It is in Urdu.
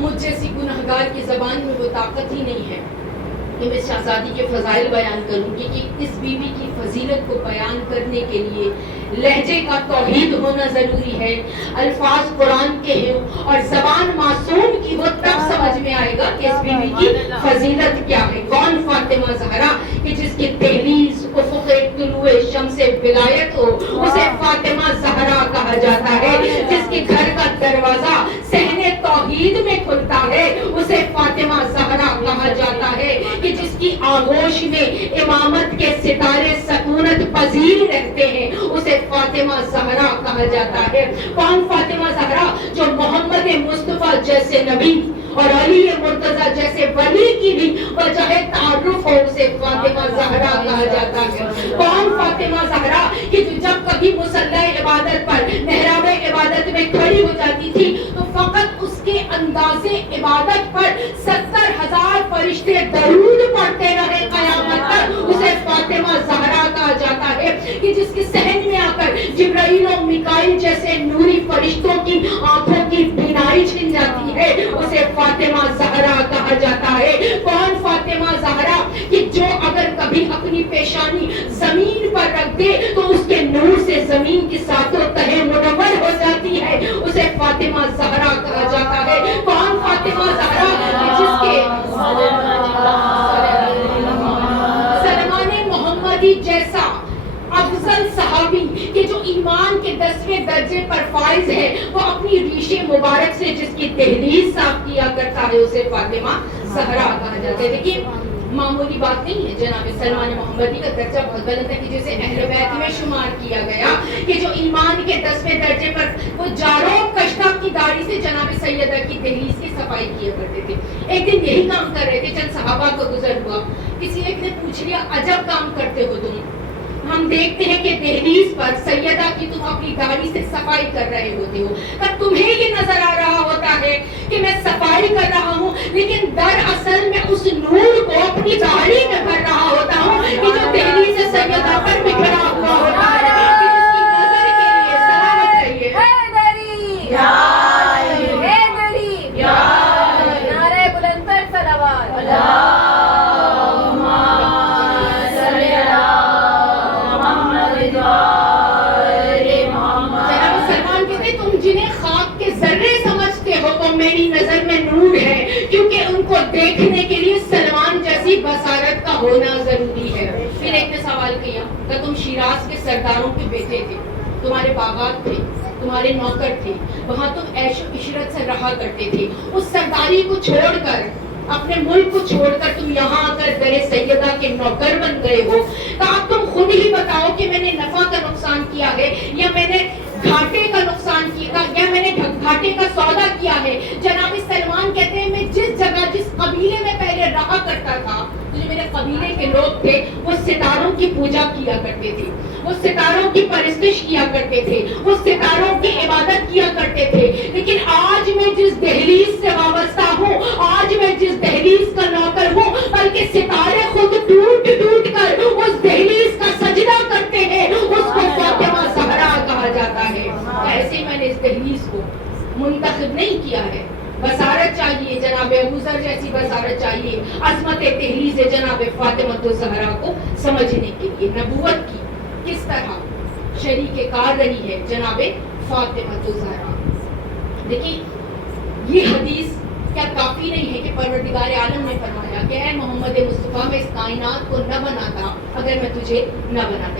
مجھ جیسی گنہگار کی زبان میں وہ طاقت ہی نہیں ہے کہ میں شہزادی کے فضائل بیان کروں گی کہ اس بیوی کی فضیلت کو بیان کرنے کے لیے لہجے کا توحید ہونا ضروری ہے، الفاظ قرآن کے ہوں اور زبان معصوم کی ہو، تب سمجھ میں آئے گا کہ اس بیوی کی فضیلت کیا ہے۔ کون فاطمہ زہرا کہ جس کی دہلیز افق طلوع شمس ولایت ہو، اسے فاطمہ زہرا کہا جاتا ہے۔ جس کے گھر کا دروازہ صحن توحید میں کھلتا ہے، اسے فاطمہ زہرا کہا جاتا ہے۔ کہ جس کی آغوش میں امامت کے ستارے سکونت پذیر رہتے ہیں، اسے فاطمہ زہرا کہا جاتا ہے۔ کون فاطمہ زہرا جو محمد مصطفیٰ جیسے نبی اور علی مرتضیٰ جیسے ولی کی بھی وجہ تعارف ہو، اسے فاطمہ زہرا کہا جاتا ہے۔ کون فاطمہ زہرا کہ جب کبھی مصلی عبادت پر محراب عبادت میں کھڑی ہو جاتی تھی تو فقط اس کے انداز عبادت پر 70,000 فرشتے درود پڑھتے رہے قیامت تک، اسے فاطمہ زہرا کہا جاتا ہے۔ کہ جس کے صحن میں آ کر جبرائیل و میکائیل جیسے نوری فرشتوں کی آنکھوں کی بینائی چھن جاتی ہے، اسے فاطمہ زہرا کہا جاتا ہے۔ کون فاطمہ زہرا کہ جو اگر کبھی اپنی پیشانی زمین پر رکھ دے تو اس کے نور سے زمین کی ساتوں تہیں منور ہو جاتی ہے، اسے فاطمہ زہرا کہا جاتا ہے۔ کون فاطمہ زہرا کہ جس کے سلمان محمدی جیسا افضل صحابی کہ جو ایمان کے 10ویں درجے پر فائز ہے، وہ اپنی ریش مبارک سے جس کی دہلیز صاف کیا کرتا ہے، اسے فاطمہ زہرا کہا جاتا ہے۔ دیکھیے معمولی بات نہیں ہے، جناب سلمان محمدی کا درجہ بہت بلند ہے کہ جسے اہل بیت میں شمار کیا گیا کہ جو ایمان کے 10ویں درجے پر وہ جاروں کشتہ کی داڑھی سے جناب سیدہ کی دہلیز کی صفائی کیا کرتے تھے۔ ایک دن یہی کام کر رہے تھے، چند صحابہ کو گزر ہوا، کسی ایک نے پوچھ لیا عجب کام کرتے ہو تم، ہم دیکھتے ہیں کہ دہلیز پر سیدہ کی تم اپنی داڑھی سے صفائی کر رہے ہوتے ہو، پر تمہیں یہ نظر آ رہا ہوتا ہے کہ میں صفائی کر رہا ہوں، لیکن دراصل میں اس نور کو اپنی داڑھی میں بھر رہا ہوتا ہوں کہ جو دہلیز سے سیدہ پر بکھرا ہوا ہوتا ہے، کہ جس کی نظر کے لیے سلامت رہیے۔ حیدری حیدری نعرہ بلندتر صلوات۔ میری نظر میں نور ہے، کیونکہ ان کو دیکھنے کے لیے سلمان جیسی بصارت کا ہونا ضروری ہے۔ پھر ایک نے سوال کیا کہ تم شیراز کے سرداروں کے بیٹے تھے، تمہارے باغات تھے، تمہارے نوکر تھے، وہاں تم عیش و عشرت سے رہا کرتے تھے، اس سرداری کو چھوڑ کر اپنے ملک کو چھوڑ کر تم یہاں آ کر در سیدہ کے نوکر بن گئے ہو، تو اب تم خود ہی بتاؤ کہ میں نے نفع کا نقصان کیا ہے یا میں نے گھاٹے کا نقصان کیا یا میں نے گھاٹے کا سودا کیا ہے۔ جناب سلمان کہتے ہیں میں جس جگہ جس قبیلے میں پہلے رہا کرتا تھا، جو میرے قبیلے کے لوگ تھے وہ ستاروں کی پوجا کیا کرتے تھے، وہ ستاروں کی پرستش کیا کرتے تھے، وہ ستاروں کی عبادت کیا کرتے تھے، لیکن آج میں جس دہلیز سے وابستہ ہوں، آج میں جس دہلیز کا نوکر ہوں، بلکہ ستارے خود ٹوٹ ٹوٹ کر اس دہلیز کا سجدہ کرتے ہیں، اس کو فاطمہ زہرا کہا جاتا ہے۔ ایسے میں نے اس دہلیز کو منتخب نہیں کیا ہے، بصارت چاہیے، جناب ابو ذر جیسی بصارت چاہیے، عظمت دہلیز جناب فاطمہ الزہرا کو سمجھنے کے لیے۔ نبوت کی کس طرح شریک کار رہی ہے جناب فاطمہ الزہرا۔ دیکھیے یہ حدیث کیا کافی نہیں ہے کہ پروردگار عالم نے فرمایا کہ اے محمد مصطفیٰ میں اس کائنات کو نہ بناتا اگر میں تجھے نہ بناتا۔